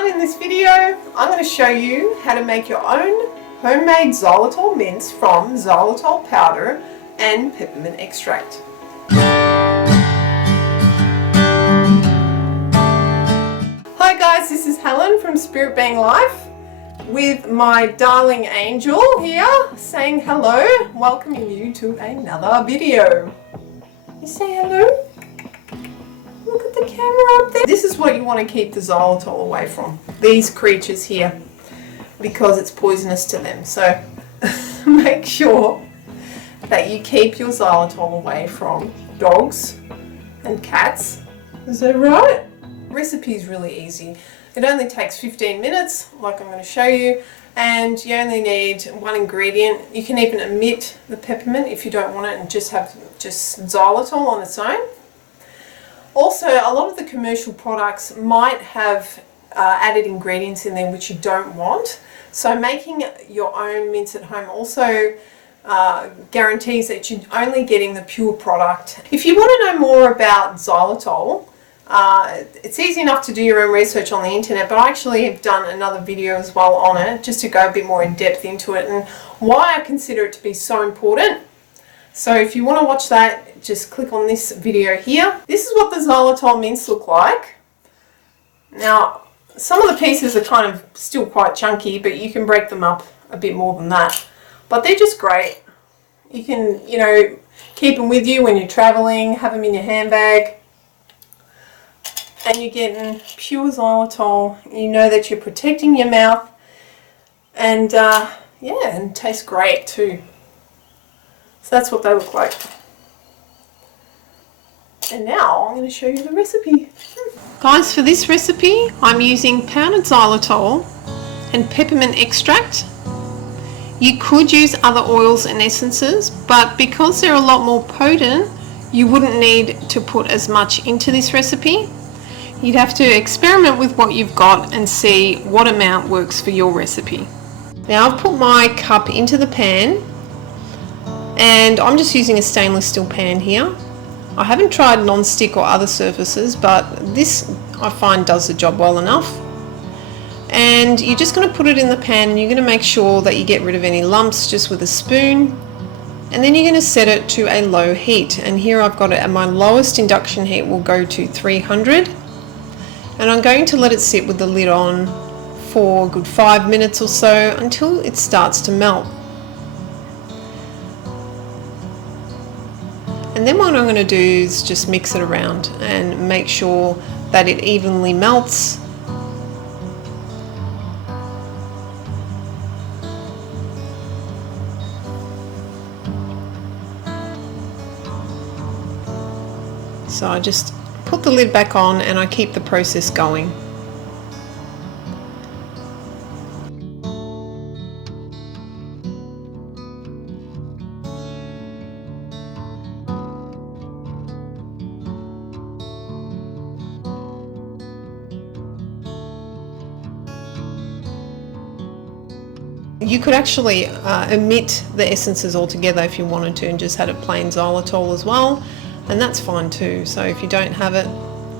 everyone, in this video I'm going to show you how to make your own homemade xylitol mints from xylitol powder and peppermint extract. Hi guys, this is Helen from Spirit Bang Life with my darling angel here saying hello, welcoming you to another video. You say hello? Look at the camera up there. This is what you want to keep the xylitol away from. These creatures here, because it's poisonous to them. So make sure that you keep your xylitol away from dogs and cats. Is that right? Recipe is really easy. It only takes 15 minutes, like I'm going to show you, and you only need one ingredient. You can even omit the peppermint if you don't want it and just have just xylitol on its own. Also, a lot of the commercial products might have added ingredients in there which you don't want. So making your own mints at home also guarantees that you're only getting the pure product. If you want to know more about xylitol, it's easy enough to do your own research on the internet, but I actually have done another video as well on it, just to go a bit more in depth into it and why I consider it to be so important. So if you want to watch that, just click on this video here. This is what the xylitol mints look like. Now, some of the pieces are kind of still quite chunky, but you can break them up a bit more than that. But they're just great. You can, keep them with you when you're traveling, have them in your handbag. And you're getting pure xylitol. You know that you're protecting your mouth. And yeah, and it tastes great too. So that's what they look like. And now I'm going to show you the recipe. Guys, for this recipe I'm using powdered xylitol and peppermint extract. You could use other oils and essences, but because they're a lot more potent, you wouldn't need to put as much into this recipe. You'd have to experiment with what you've got and see what amount works for your recipe. Now I've put my cup into the pan, and I'm just using a stainless steel pan here. I haven't tried non-stick or other surfaces, but this I find does the job well enough. And you're just going to put it in the pan, and you're going to make sure that you get rid of any lumps just with a spoon. And then you're going to set it to a low heat. And here I've got it at my lowest induction heat will go to 300. And I'm going to let it sit with the lid on for a good 5 minutes or so until it starts to melt. And then what I'm going to do is just mix it around and make sure that it evenly melts. So I just put the lid back on and I keep the process going. You could actually omit the essences altogether if you wanted to and just had a plain xylitol as well, and that's fine too. So if you don't have it,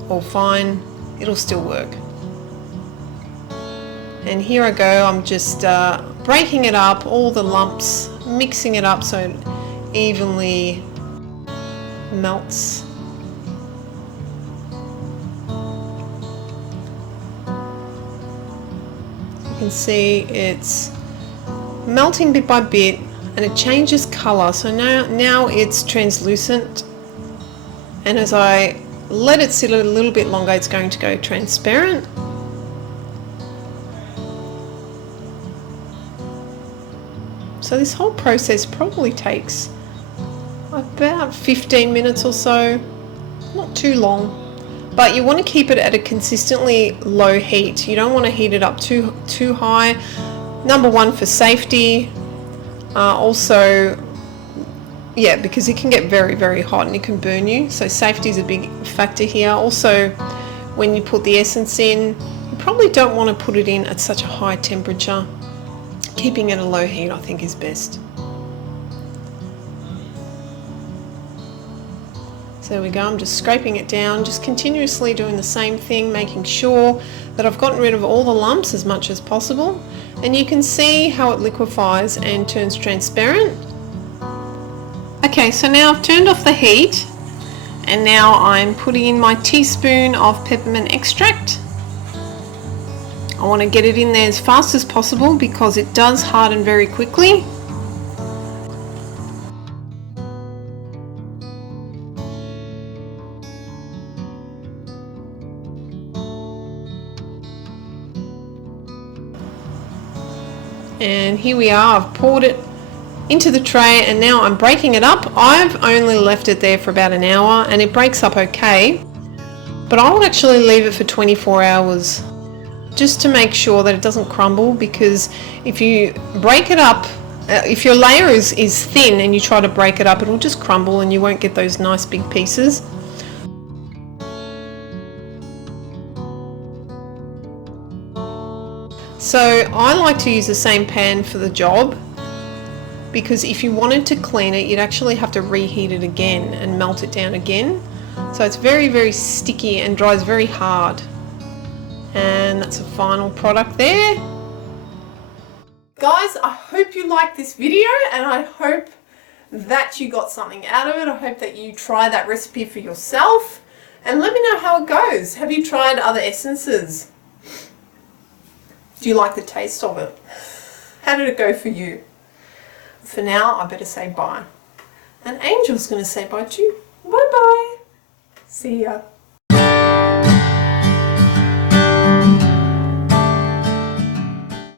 all fine, it'll still work. And here I go, I'm just breaking it up, all the lumps, mixing it up so it evenly melts. You can see it's melting bit by bit, and it changes color. So now it's translucent, and as I let it sit a little bit longer, it's going to go transparent. So this whole process probably takes about 15 minutes or so, not too long. But you want to keep it at a consistently low heat. You don't want to heat it up too high. Number one, for safety. Also, yeah, because it can get very, very hot and it can burn you. So safety is a big factor here. Also, when you put the essence in, you probably don't want to put it in at such a high temperature. Keeping it at a low heat, I think, is best. So So there we go, I'm just scraping it down, just continuously doing the same thing, making sure that I've gotten rid of all the lumps as much as possible. And you can see how it liquefies and turns transparent. Okay, so now I've turned off the heat, and now I'm putting in my teaspoon of peppermint extract. I want to get it in there as fast as possible because it does harden very quickly. And here we are, I've poured it into the tray and now I'm breaking it up. I've only left it there for about an hour and it breaks up okay, but I'll actually leave it for 24 hours just to make sure that it doesn't crumble, because if you break it up, if your layer is thin and you try to break it up, it will just crumble and you won't get those nice big pieces. So I like to use the same pan for the job, because if you wanted to clean it, you'd actually have to reheat it again and melt it down again. So it's very, very sticky and dries very hard. And that's a final product there. Guys, I hope you liked this video and I hope that you got something out of it. I hope that you try that recipe for yourself and let me know how it goes. Have you tried other essences? Do you like the taste of it? How did it go for you? For now, I better say bye. And Angel's going to say bye too. Bye bye. See ya.